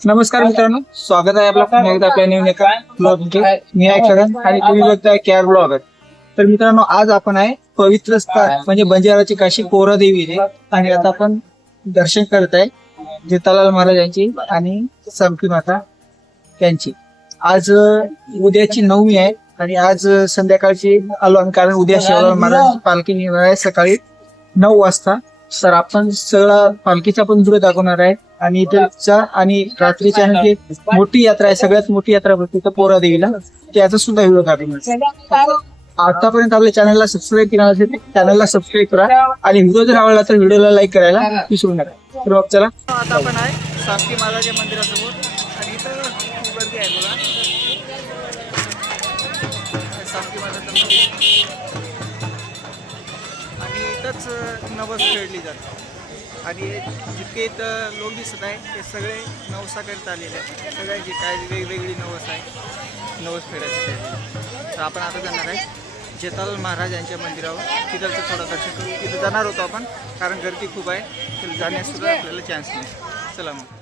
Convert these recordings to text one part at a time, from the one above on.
नमस्कार मित्रांनो स्वागत आहे आपलं पुन्हा एकदा आपल्या नवीन एका ब्लॉग मी आहे छगन आणि तुम्ही बघताय केअर ब्लॉगर तर मित्रांनो आज आपण आहे पवित्र स्थळ म्हणजे बंजाराची काशी पोरा देवी इथे. आणि आता आपण दर्शन करत आहे जेतालाल महाराज यांची आणि समकी माता यांची. आज उद्याची नवमी आहे आणि आज संध्याकाळची आलो आम्ही कारण उद्या शिवलाल महाराज पालखी निघणार आहे सकाळी नऊ वाजता. तर आपण सगळा पालखीचा पण व्हिडिओ दाखवणार आहे. आणि इथेचा आणि रात्रीच्या जी मोठी यात्रा आहे सगळ्यात मोठी यात्रा भरते तर पोरा देवीला. त्याचा सुद्धा व्हिडिओ दाखवणार आतापर्यंत आपल्या चॅनलला सबस्क्राईब केला असेल चॅनलला सबस्क्राईब करा. आणि व्हिडिओ जर आवडला तर व्हिडिओला लाईक करायला विसरू नका. तर मग चला. आता आपण आहे सामकी महाराज मंदिरासमोर. आणि इथं खूप गर्दी आहे बघा. सामकी महाराजांचं मंदिर आणि इथंच नवस खेळली जाते. आणि जितके इथं लोक दिसत आहे ते सगळे नवसा करत आलेले आहेत. सगळ्यांची काय वेगवेगळी नवस आहे. नवस फेडायची तर आपण आता जाणार आहे जेताल महाराज यांच्या मंदिरावर. तिथलचं थोडं दर्शन करू तिथं जाणार होतो आपण कारण गर्दी खूप आहे. तर जाण्यास सुद्धा आपल्याला चान्स नाही. चला मग.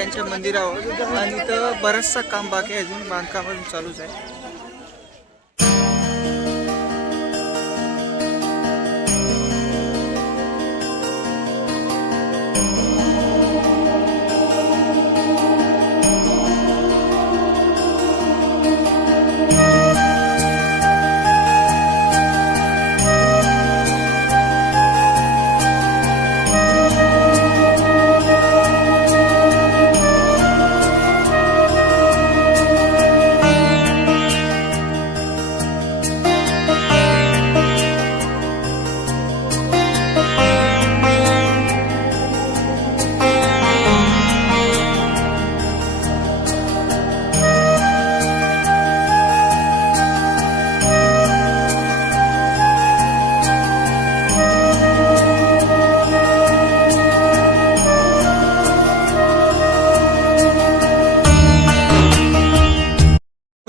यांच्या मंदिरावर. आणि इथं बरंचसं काम बाकी आहे अजून बांधकाम चालूच आहे.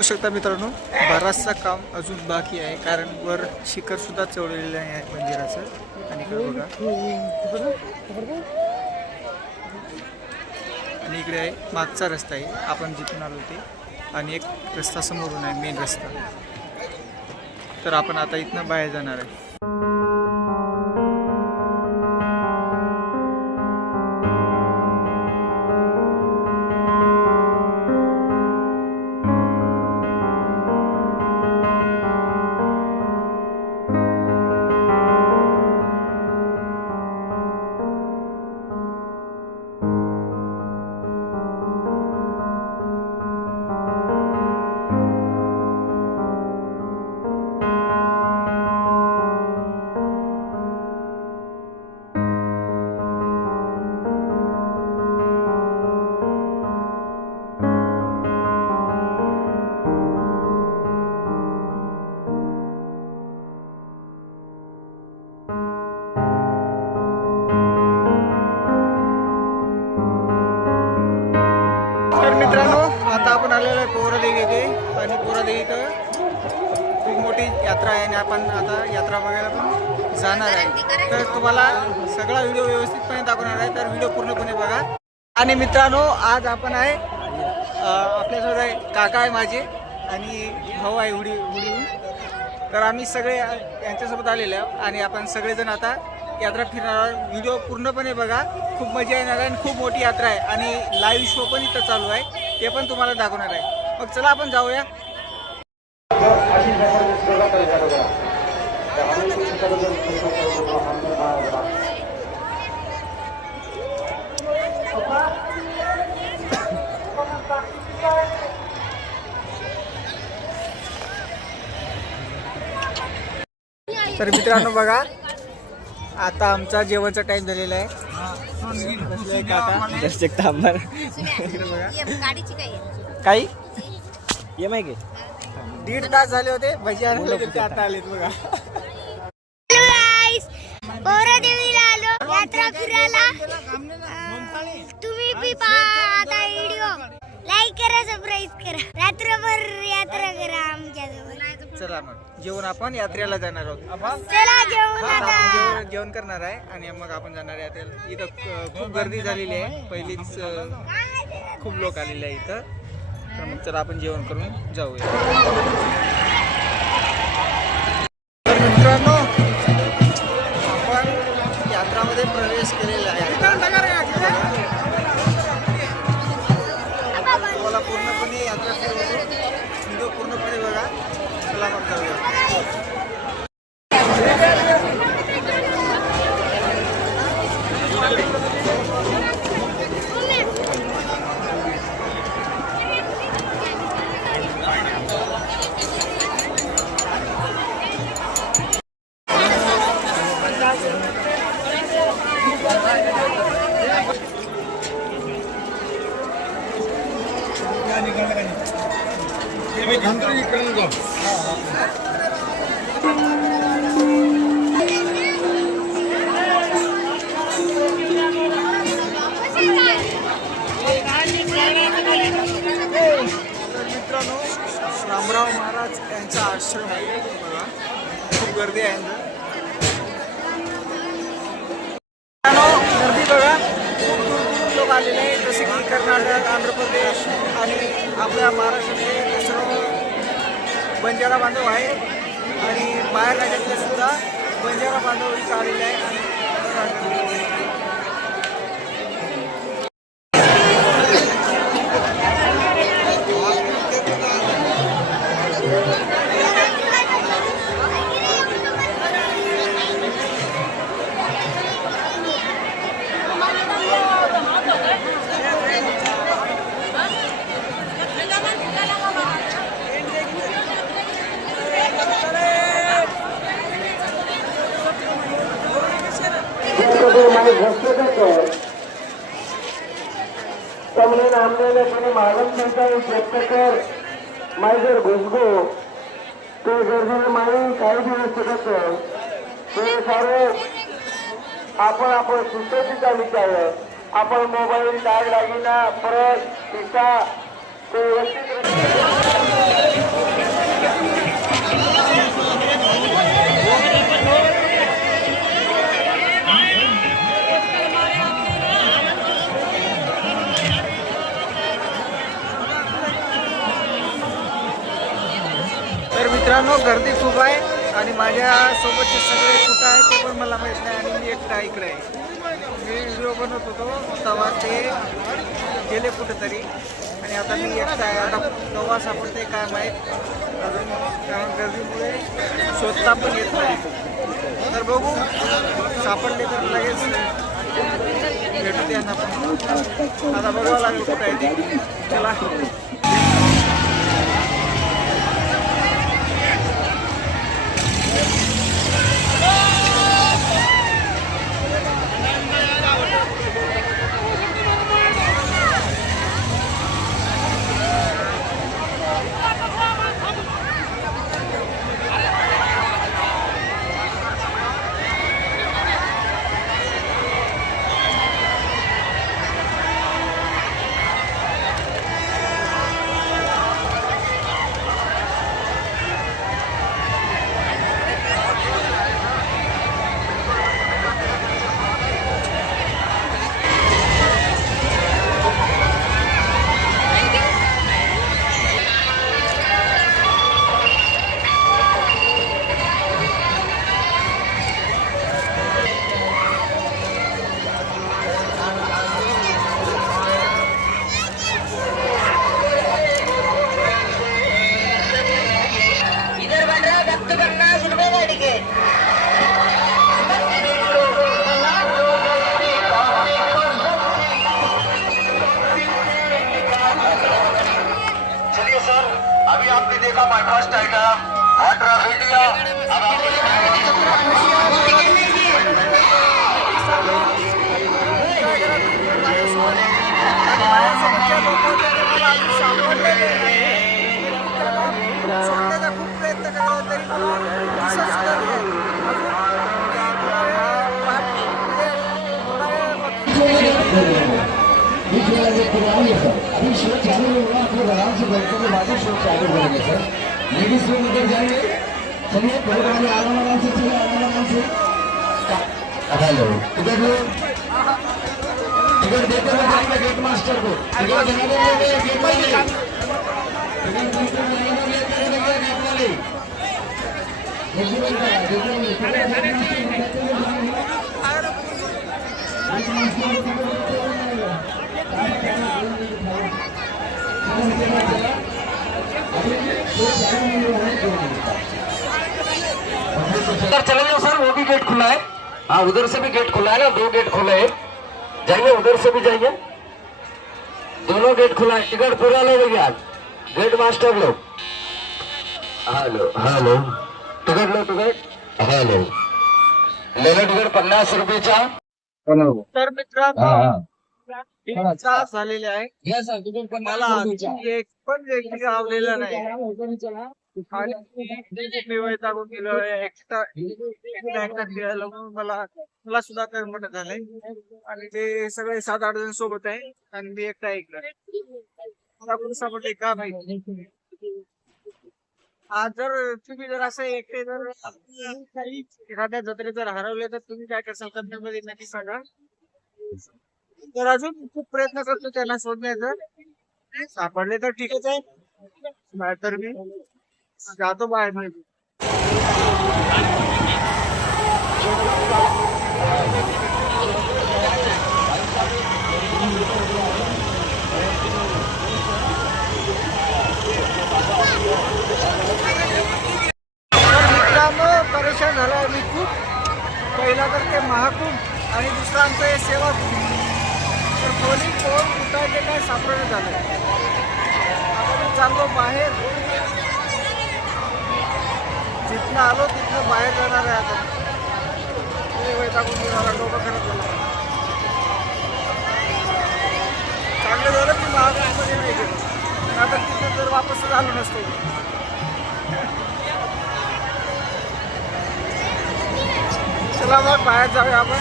शकता मित्रांनो. बराचसा काम अजून बाकी आहे. कारण वर शिखर सुद्धा चढवलेलं आहे मंदिराचं. आणि इकडे बघा. आणि इकडे आहे मागचा रस्ता आहे. आपण जिथून आलो ते. आणि एक रस्ता समोरून आहे मेन रस्ता. तर आपण आता इथनं बाहेर जाणार आहे. यात्रा आहे आणि आपण आता यात्रा बघायला पण जाणार आहे. तर तुम्हाला सगळा व्हिडिओ व्यवस्थितपणे दाखवणार आहे. तर व्हिडिओ पूर्णपणे बघा. आणि मित्रांनो आज आपण आहे आपल्यासोबत आहे काका आहे माझे आणि भाऊ आहे उडी उडीहून तर आम्ही सगळे यांच्यासोबत आलेलो आहोत आणि आपण सगळेजण आता यात्रा फिरणार आहोत. व्हिडिओ पूर्णपणे बघा. खूप मजा येणार आहे आणि खूप मोठी यात्रा आहे. आणि लाईव्ह शो पण इथं चालू आहे. ते पण तुम्हाला दाखवणार आहे. मग चला आपण जाऊया. तर मित्रांनो बघा आता आमचा जेवणचा टाइम झालेला आहे. काका काही? ये माहिती दीड तास झाले होते भजी आणायला ते आता आलेत बघा. सबस्क्राईब करा. रात्रभर यात्रा करा आमच्या जवळ चला मग. जेवण आपण यात्रेला जाणार आहोत. चला जेवण आता. आपण जेवण जेवण करणार आहे आणि मग आपण जाणार आहे यात्रेला. इथं खूप गर्दी झालेली आहे. पहिलीच अं, खूप लोक आलेले आहे इथं. तर मग चला आपण जेवण करून जाऊया. तर मित्रांनो आपल्या महाराष्ट्रातले सर्व बंजारा बांधव आहे आणि बाहेर राज्यातले सुद्धा बंजारा बांधव इथं आलेले आहे आणि મને ભોગવે હતો તમને નામને તેને માલમ સંતાએ ચેપ્ટકર माझी जर घुसगो ते जर माझी काही दिवस शिकत ते सारे आपण आपण सुसज्जिता विचार आपण मोबाईल डाग लागिना परत पिसा ते व्यक्ती मित्रांनो गर्दी खूप आहे आणि माझ्यासोबतचे सगळे कुठं आहे ते पण मला माहीत नाही आणि मी एकटा ऐकलं आहे. मी व्हिडिओ बनवत होतो तेव्हा ते गेले कुठेतरी. आणि आता मी एकटा आहे. आता केव्हा सापडते काय माहीत. अजून कारण गर्दीमुळे शोधता पण येत नाही. तर बघू सापडले तर लगेच भेटू त्यांना पण आता बघावं लागेल कुठं आहे ते. चला. खूप प्रयत्न केला तरी मला दिसत सुद्धा नाही. अभी शो चालू होगा आप लोग आराम से बैठ कर बाकी शो चालू करेंगे सर लेडीज लोग उधर जाएंगे चलिए थोड़े टिकट देते गेट मास्टर को. टिकट टिकट चले जाओ सर वो भी गेट खुला है। हाँ उधर से भी गेट खुला है ना दो गेट खुले हैं। जाइए उधर से भी जाइए। दोनों गेट खुला है। टिकट पूरा ले लेंगे आज। गेट मास्टर लोग। हेलो हेलो टिकट लो टिकट। हेलो ले लो टिकट पन्नास रुपयेचा तर हा हा। तास झालेले आहे मला एक पण व्यक्ती लावलेला नाही। मी वैतागून गेलो एक्स्ट्रा मला मला सुद्धा करमट झालंय आणि ते सगळे सात आठ जण सोबत आहे आणि मी एकटा ऐकलं मला का माहिती आज जर तुम्ही जर असं एकटे जर एखाद्या जत्रेत जर हरवले तर तुम्ही काय करसाल? कमेंटमध्ये नक्की सांगा. तर अजून खूप प्रयत्न करतो त्यांना शोधण्याचा. सापडले तर ठीकच आहे. तर मी जातो बाहेर नाही परेशान झालाय मी खूप. पहिला तर ते महाकुंभ आणि दुसरा आमचं हे सेवा तर कोणी कोण कुठं ते काय सापडण्यात झालं आता मी चाललो बाहेर जिथनं आलो तिथनं बाहेर जाणार आहे आता. ते वैतागून मला डोकं खराब झालं. चांगलं झालं की महाराष्ट्रामध्ये नाही गेलो आता तिथं जर वापस झालो नसतो. चला मग बाहेर जाऊया आपण.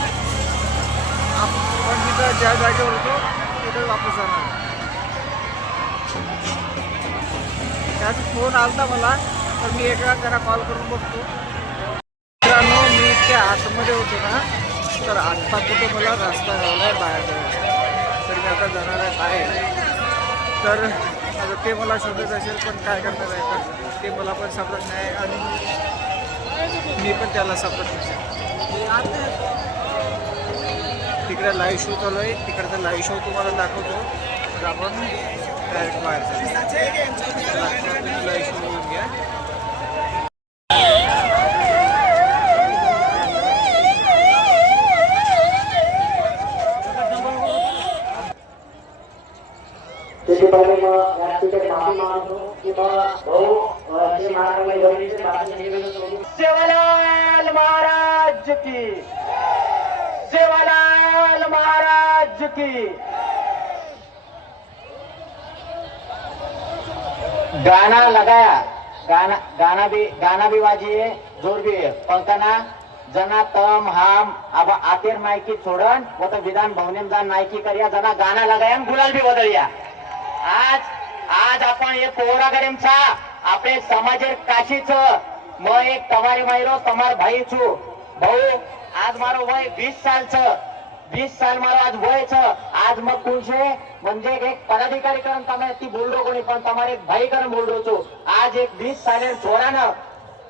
आपण तिथं ज्या जागेवर होतो तिथे वापस जाणार. त्याचा फोन आलता मला. तर मी एकदा जरा कॉल करून बघतो. मित्रांनो मी इतक्या आतमध्ये होतो ना तर आत्ता कुठे मला रस्ता आहे बाहेर. तर मी आता जाणार आहे बाहेर. तर आता ते मला शोधत असेल पण काय करणार आहे तर ते मला पण सापडत नाही आणि मी पण त्याला सापडत नाही. तिकडे लाईव्ह शो चालू आहे. तिकडचा लाईव्ह शो तुम्हाला दाखवतो. तर आपण डायरेक्ट बाहेर लाईव्ह शो बघून घ्या त्याची पहिले मग या ठिकाणी माफी मागतो की मग भाऊ अ, श्री महाराज गौरीचे बाकी निवेदन करू. सेवालाल महाराज की. सेवालाल महाराज की. गाना लगाया गाना गाना भी गाना भी वाजिए जोर भी पंकना जना तम हम अब आतेर नायकी छोडन व तो विधान भवनेम जान नायकी करिया जना गाना लगाया गुलाल भी बदलिया आज आज आपण एक हे पोहरागरेमचा आपले समाज काशीच. म एक तमारी मायरो तमार भाई भाईचू. भाऊ आज मारो वय वीस सालच. वीस साल मारो आज वयच. आज मग कुणशे म्हणजे एक पदाधिकारी करून तमा ती बोलरो कोणी पण तमारे एक भाई करून बोलरो छो आज एक वीस सालेर छोरानं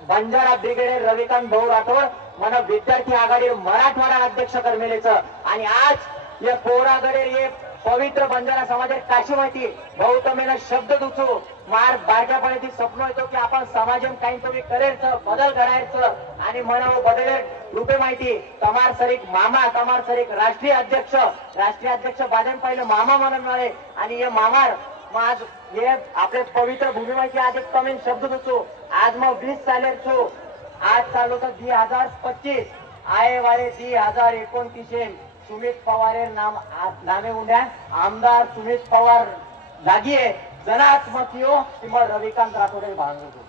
बंजारा ब्रिगेड रविकांत भाऊ राठोड मन विद्यार्थी आघाडी मराठवाडा अध्यक्ष करमेलेच. आणि आज या पोहरागडे एक पवित्र बंजारा समाजात काशी माहिती बहुतमेनं शब्द दुचो मार बारक्यापणे ती स्वप्न येतो की आपण समाज काहीतरी तुम्ही करायचं बदल करायचं आणि म्हणावं बदल रुपे माहिती तमार सरिक मामा तमार सरीक राष्ट्रीय अध्यक्ष. राष्ट्रीय अध्यक्ष बादेन पहिलं मामा म्हणून आणि हे मामार आज हे आपल्या पवित्र भूमिमाची आज एक कमेन शब्द दुचो आज मग वीस चालेल आज चालू तर दी हजार पच्चीस. आय वारे दी हजार एकोणतीसशे सुमित पवार नाम आ- नामे उंड्या. आमदार सुमित पवार जागीये जनात मत यो किंवा रविकांत राठोडे भांग होतो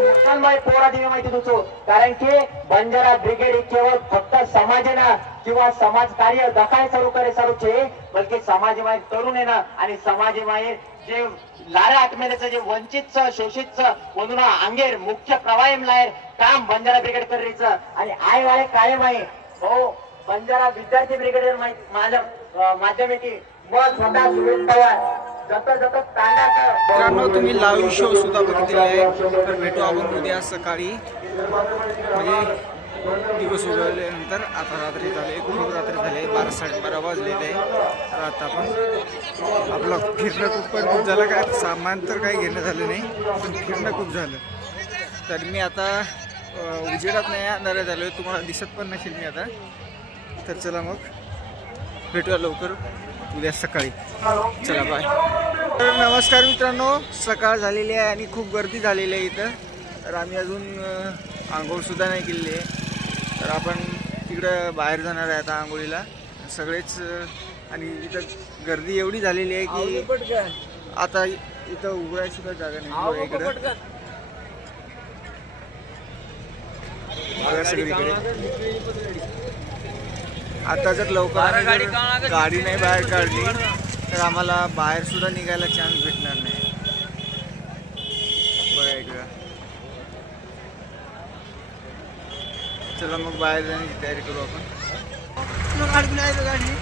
मुसलमान पोरा दिवे माहिती होतो कारण की बंजारा ब्रिगेड ही केवळ फक्त समाजना किंवा समाज कार्य दखाय चालू करे चालू छे समाज समाजमाय तरुण ना. आणि समाज समाजमाय जे लारा आत्मेचं जे वंचित शोषित म्हणून अंगेर मुख्य प्रवाह लायर काम बंजारा ब्रिगेड करीचं आणि आय वाळे कायम आहे. हो बंजारा विद्यार्थी ब्रिगेडियर माध्यमिकी स्वतः पवार. मित्रांनो तुम्ही लाईव्ह शो सुद्धा बघितलेला आहे. तर भेटू आपण उद्या सकाळी. म्हणजे दिवस उगवल्यानंतर आता रात्री झाले. खूप रात्री झाले. बारा साडेबारा वाजलेले तर आता आपण आपलं फिरणं खूप पण खूप झालं. काय सामान तर काही घेणं झालं नाही पण फिरणं खूप झालं. तर मी आता उजेडात नाही अंधाऱ्या झालो आहे तुम्हाला दिसत पण नसेल मी आता. तर चला मग. भेटूया लवकर. उद्या सकाळी. चला बाय तर नमस्कार मित्रांनो. सकाळ झालेली आहे आणि खूप गर्दी झालेली आहे इथं. तर आम्ही अजून आंघोळसुद्धा नाही केलेली आहे. तर आपण तिकडं बाहेर जाणार आहे आता आंघोळीला. सगळेच आणि इथं गर्दी एवढी झालेली आहे की आता इथं उघडायची सुद्धा जागा नाही. इकडं. सगळीकडे. आता जर लवकर जर गाडी नाही बाहेर काढली तर आम्हाला बाहेर सुद्धा निघायला चान्स भेटणार नाही. बघा इकडं. चला मग बाहेर जाण्याची तयारी करू आपण. गाडी नाही गाडी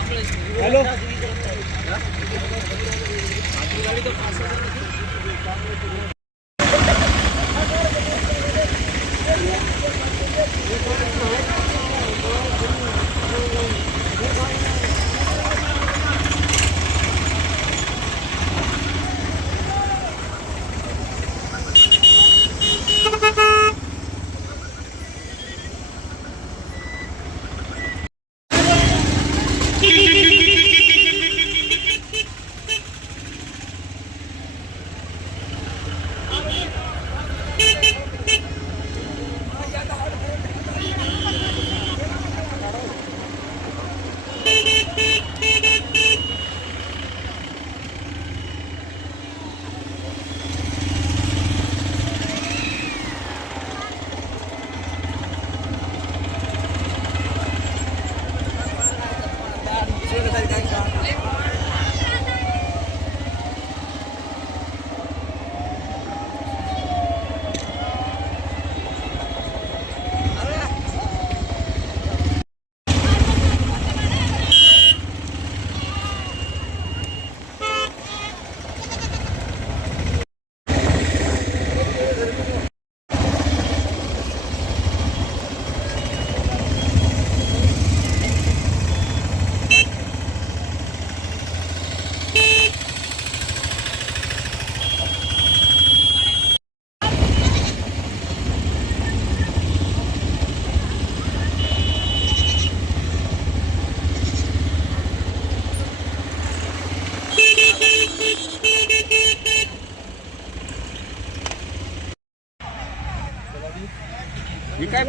हॅलो.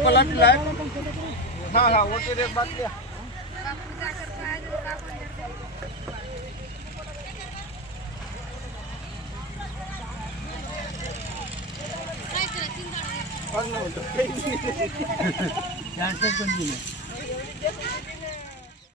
ही काय पलाटला हा हा ओके रे बाटल्या